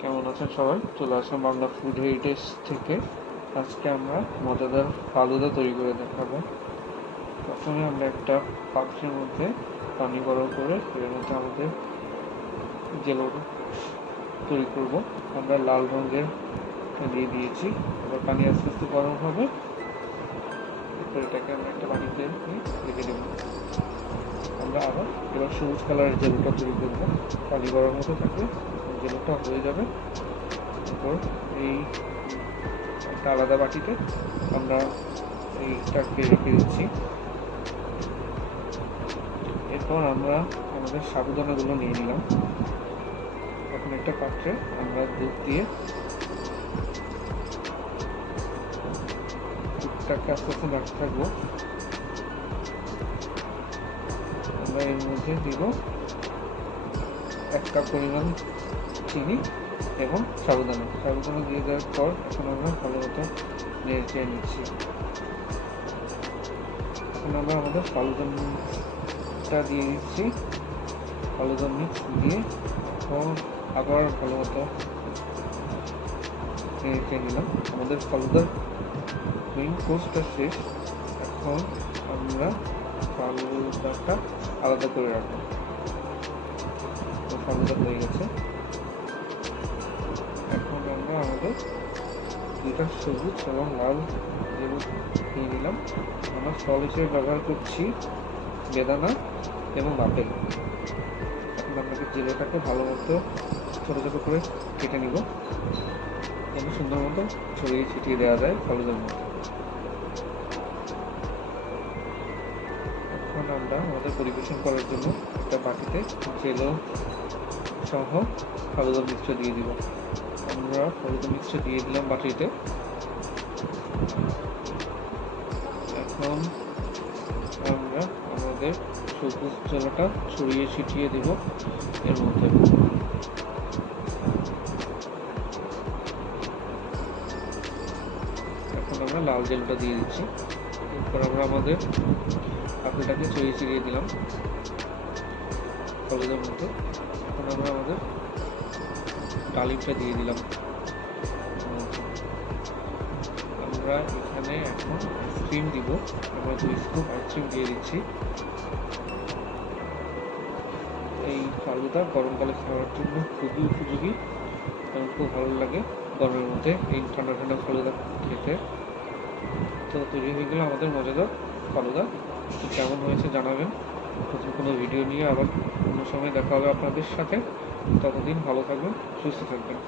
কেমন আছেন সবাই? চলে আসলাম বাংলা ফুড হেরিটেজ থেকে। আজকে আমরা মজাদার ফালুদা তৈরি করে দেখাবো। প্রথমে আমরা একটা পাত্রের মধ্যে পানি গরম করে এর মধ্যে আমাদের জেলো তৈরি করব। আমরা লাল রঙের দিয়ে দিয়েছি। এবার পানি আস্তে আস্তে গরম হবে, এরপর এটাকে আমরা একটা বাটিতে রেখে দেবো। আমরা আবার এবার সবুজ কালারের জেলোটা তৈরি করবো। পানি গরম হতে থাকলে জেলোটা হয়ে যাবে। এরপর এই একটা আলাদা বাটিতে আমরা এইটাকে রেখে দিচ্ছি। এরপর আমরা আমাদের সাবুদানাগুলো নিয়ে নিলাম। এখন একটা পাত্রে আমরা দুধ দিয়ে দুধটাকে আস্তে আস্তে নাড়তে থাকবো। আমরা এর মধ্যে দিব 1 কাপ পরিমাণ চিনি এবং সাবুদানা দিয়ে দেওয়ার পর এখন আমরা ভালো মতো নেড়ে চেড়ে নিচ্ছি। এখন আমরা আমাদের ফালুদাটা দিয়ে দিচ্ছি। ফালুদা মিক্স দিয়ে এখন আবার ভালো মতো নেড়ে চেড়ে নিলাম। আমাদের ফালুদার মেইন কোর্সটা শেষ। এখন আমরা ফালুদাটা আলাদা করে রাখবো। ফালুদা হয়ে গেছে। এখন আমরা আমাদের দুইটা সবুজ এবং লাল জেলো নিয়ে নিলাম। আমরা ফল হিসেবে ব্যবহার করছি বেদানা এবং আপেল। এখন আপনাকে জেলোটাকে ভালো মতো ছোটো ছোটো করে কেটে নিব, যেন সুন্দর মতো ছড়িয়ে ছিটিয়ে দেওয়া যায় ফালুদার মধ্যে। এখন আমরা আমাদের পরিবেশন করার জন্য একটা বাটিতে জেলো সহ ফালুদা মিক্সচার দিয়ে দিব। আমরা ফালুদা মিক্সচার দিয়ে দিলাম বাটিতে। এখন আমরা আমাদের সবুজ জেলোটা ছড়িয়ে ছিটিয়ে দিব এর মধ্যে। এখন আমরা লাল জেলটা দিয়ে দিচ্ছি। এরপর আমরা আমাদের আপেলটাকে ছড়িয়ে ছিটিয়ে দিলাম ফালুদার মধ্যে। এখন আমরা আমাদের ডালিমটা দিয়ে দিলাম। আমরা এখানে এখন আইসক্রিম দিব। আমরা 2 স্কুপ আইসক্রিম দিয়ে দিচ্ছি। এই ফালুদা গরমকালে খাওয়ার জন্য খুবই উপযোগী এবং খুব ভালো লাগে গরমের মধ্যে এই ঠান্ডা ঠান্ডা ফালুদা খেতে। তো তৈরি হয়ে গেল আমাদের মজাদার ফালুদা। তো কেমন হয়েছে জানাবেন। নতুন কোনো ভিডিও নিয়ে আবার অন্য সময় দেখা হবে আপনাদের সাথে। ততদিন ভালো থাকবেন, সুস্থ থাকবেন।